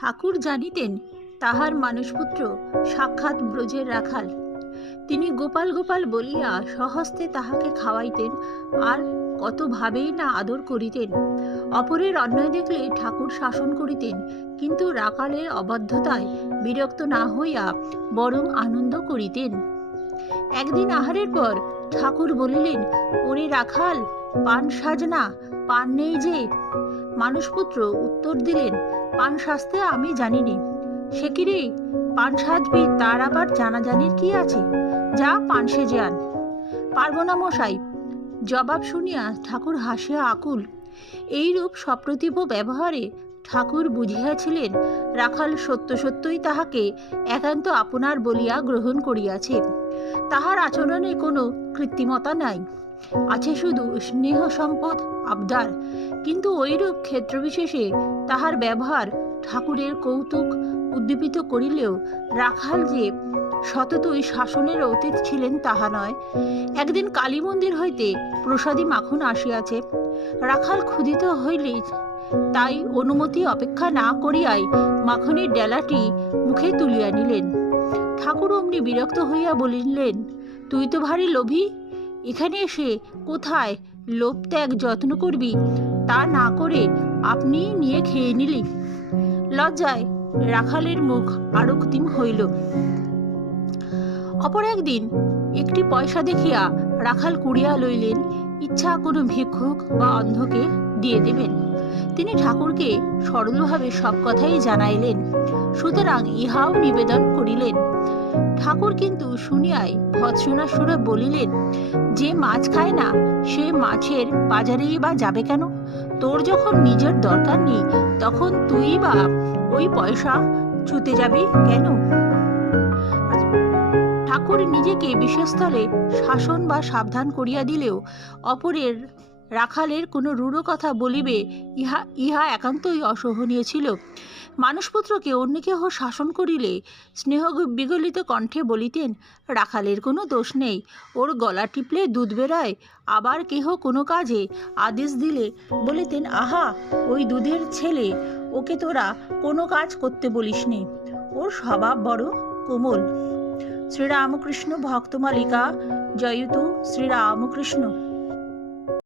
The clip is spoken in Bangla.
ঠাকুর জানিতেন তাহার মানসপুত্র সাক্ষাৎ ব্রজের রাখাল। তিনি গোপাল গোপাল বলিয়া স্বহস্তে তাহাকে খাওয়াইতেন আর কতভাবেই না আদর করিতেন। অপরের অন্যায় দেখলে ঠাকুর শাসন করিতেন, কিন্তু রাখালের অবাধ্যতায় বিরক্ত না হইয়া বরং আনন্দ করিতেন। একদিন আহারের পর ঠাকুর বলিলেন, ওরে রাখাল, পান সাজ না, পান নেই যে। মানসপুত্র উত্তর দিলেন, পান সাজতে আমি জানিনি। সে কি রে, পান সাজবি তার আবার জানাজানির কি আছে? যা পান সেজে আন। পারব না মশাই। জবাব শুনিয়া ঠাকুর হাসিয়া আকুল। এইরূপ সপ্রতিভ ব্যবহারে ঠাকুর বুঝিয়াছিলেন রাখাল সত্য সত্যই তাহাকে একান্ত আপনার বলিয়া গ্রহণ করিয়াছে। তাহার আচরণে কোনো কৃত্রিমতা নাই, আছে শুধু স্নেহ সম্পদ আবদার। কিন্তু ওইরূপ ক্ষেত্রবিশেষে তাহার ব্যবহার ঠাকুরের কৌতুক উদ্দীপিত করিলেও রাখাল যে সততই শাসনের অতীত ছিলেন তাহা নয়। একদিন কালী মন্দির হইতে প্রসাদী মাখন আসিয়াছে। রাখাল ক্ষুধিত হইলে তাই অনুমতি অপেক্ষা না করিয়াই মাখনের ডেলাটি মুখে তুলিয়া নিলেন। ঠাকুর অমনি বিরক্ত হইয়া বলিলেন, তুই তো ভারী লোভী। এখানে এসে কোথায় লোভ ত্যাগ যত্ন করবি, তা না করে আপনি নিয়ে খেয়ে নিলি। লজ্জায় রাখালের মুখ আরক্তিম হইল। অপর একদিন একটি পয়সা দেখিয়া রাখাল কুড়িয়া লইলেন, ইচ্ছা কোনো ভিক্ষুক বা অন্ধকে দিয়ে দেবেন। তিনি ঠাকুরকে সরলভাবে সব কথাই জানাইলেন, সুতরাং ইহাও নিবেদন করিলেন। ঠাকুর কিন্তু শুনিয়াই ভৎসনা সুরে বলিলেন, যে মাছ খায় না সে মাছের বাজারেই বা যাবে কেন? তোর যখন নিজের দরকার নেই, তখন তুই বা ওই পয়সা ছুতে যাবি কেন? ঠাকুর নিজেকে বিশেষস্থলে শাসন বা সাবধান করিয়া দিলেও অপরের রাখালের কোনো রূঢ় কথা বলিবে ইহা একান্তই অসহনীয় ছিল। মানসপুত্রকে অন্য কেহ শাসন করিলে স্নেহ বিগলিত কণ্ঠে বলিতেন, রাখালের কোনো দোষ নেই, ওর গলা টিপলে দুধ বেরোয়। আবার কেহ কোনো কাজে আদেশ দিলে বলিতেন, আহা, ওই দুধের ছেলে, ওকে তোরা কোনো কাজ করতে বলিস নে, ওর স্বভাব বড় কোমল। শ্রীরামকৃষ্ণ ভক্তমালিকা জয়তু শ্রীরামকৃষ্ণ।